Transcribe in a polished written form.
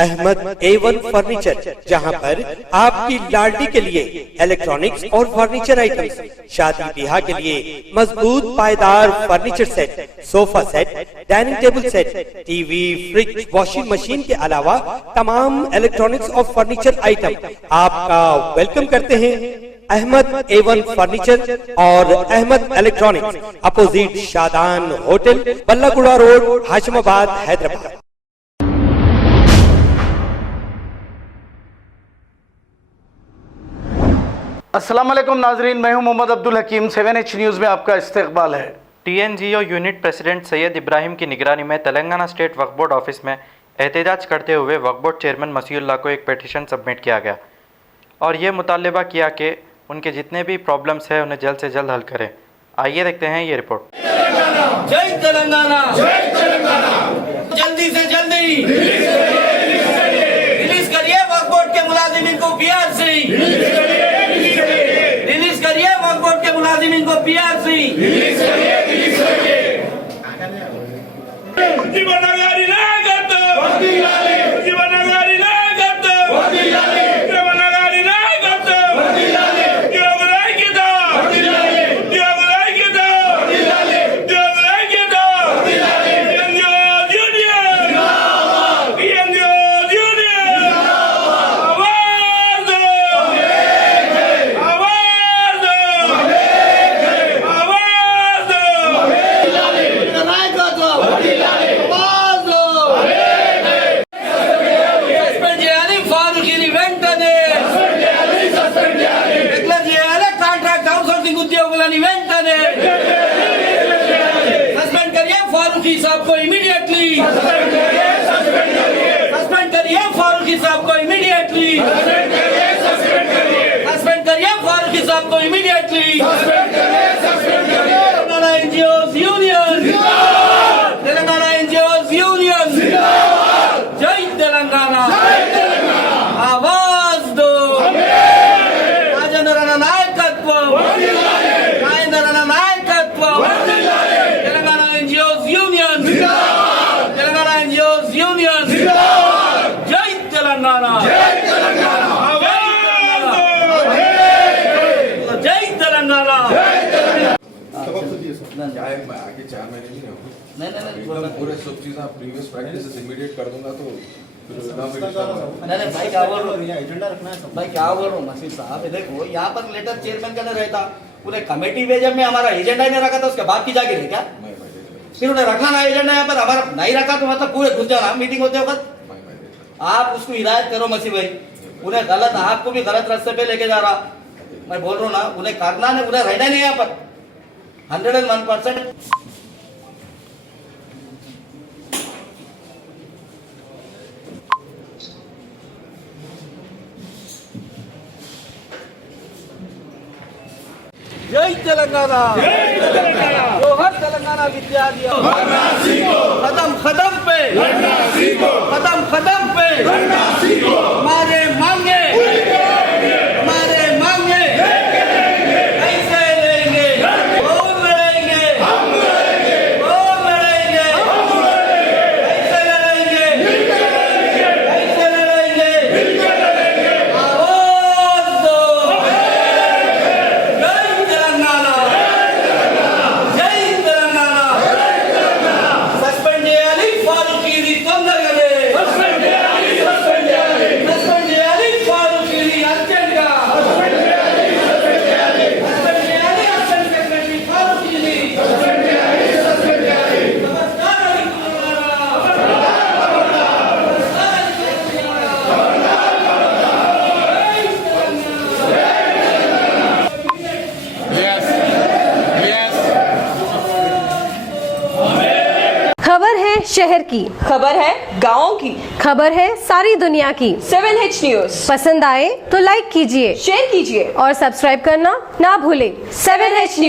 Ahmad A1 furniture, जहां पर आपकी लाडली के लिए इलेक्ट्रॉनिक्स और फर्नीचर आइटम्स, शादी ब्याह के लिए मजबूत पायदार furniture set, sofa set, dining table set, TV, fridge, washing machine के अलावा तमाम इलेक्ट्रॉनिक्स और फर्नीचर आइटम आपका वेलकम करते हैं। अहमद A1 फर्नीचर और Ahmed electronics, opposite Shadan hotel, Ballaguda road, Hashimabad, Hyderabad. अस्सलाम वालेकुम नाजरीन, मैं हूं मोहम्मद अब्दुल हकीम। 7H न्यूज़ में आपका इस्तकबाल है। TNGO यूनिट प्रेसिडेंट सैयद इब्राहिम की निगरानी में तेलंगाना स्टेट वक्फ बोर्ड ऑफिस में एहतजाज करते हुए वक्फ बोर्ड चेयरमैन मसीहुल्लाह को एक पिटीशन सबमिट किया गया और ये मुतालबा किया कि उनके जितने भी प्रॉब्लम्स हैं उन्हें जल्द से जल्द हल करें। आइए देखते हैं ये रिपोर्ट। जय तेलंगाना, जय तेलंगाना, जल्दी से जल्दी रिलीज करिए वक्फ बोर्ड के मुलाजिमीन को PRC, रिलीज करिए वक्फ बोर्ड के मुलाजिमीन को PRC, रिलीज करिए जीवनगारी नायकत्व, जीवनगारी नायकत्व, जीवनगारी नायकत्व, उद्योग किदा, उद्योग किदा, उद्योग किदा, यूनियन, यूनियन, आवाज दो, आवाज दो, आवाज दो, नायकत्व, आवाज दो, సస్పెండ్ చేయాలి ఫారూఖీని వెంటనే, డిక్లేర్ చేయాలి కాంట్రాక్ట్ అవుట్సోర్సింగ్ ఉద్యోగులని వెంటనే, सस्पेंड करिए फारूकी साहब को इमीडिएटली, सस्पेंड करिए फारूकी साहब को इमीडिएटली, सस्पेंड करिए फारूकी साहब को immediately, Telangana NGOs union, Telangana NGOs union, जय तेलंगाना, आवाज दो, राजेंद्र नायकत्व, राजेंद्र नायकत्व, Telangana NGOs union, Telangana NGOs union, जय तेलंगाना, आवाज दो, जय तेलंगाना। आगे 4 महीने नहीं होगा, पूरे सब चीज़ प्रीवियस प्रैक्टिस इमीडिएट कर दूंगा तो नहीं भाई क्या बोल रहा हूँ, एजेंडा रखना है भाई, क्या बोल रहा हूँ मसीह साहब, देखो यहाँ पर लेटर चेयरमैन का नहीं रहता, पूरे कमेटी में जब में हमारा एजेंडा ही नहीं रखा था उसके बाद की जाके क्या फिर उन्हें रखना ना एजेंडा, यहाँ पर हमारा नहीं रखा तो मतलब पूरे घुस जाना मीटिंग होते वक्त। आप उसको हिदायत करो मसीह भाई, उन्हें गलत, आपको भी गलत रास्ते पे लेके जा रहा, मैं बोल रहा हूँ ना, उन्हें करना नहीं, उन्हें रहना नहीं यहाँ पर 101%। जय तेलंगाना, जोहर तेलंगाना विद्यार्थियों, खत्म खत्म पे, खत्म खत्म पे, हमारे मांगे, हमारे मांगे कैसे लेंगे, वो लड़ेंगे, वो लड़ेंगे, कैसे लड़ेंगे, कैसे लड़ेंगे, आवाज दो, जय तेलंगाना, जय तेलंगाना, सस्पेंड చేయాలి ఫారూఖీని తొందరగానే, సస్పెండ్ చేయాలి ఫారూఖీని అర్జెంట్గా, సస్పెండ్ చేయాలి అర్జెంట్ సెక్రటరీ ఫారూఖీని, నమస్కారం खबर है शहर की, खबर है गाँव की, खबर है सारी दुनिया की। 7H न्यूज़ पसंद आए तो लाइक कीजिए, शेयर कीजिए और सब्सक्राइब करना ना भूलें। 7H news.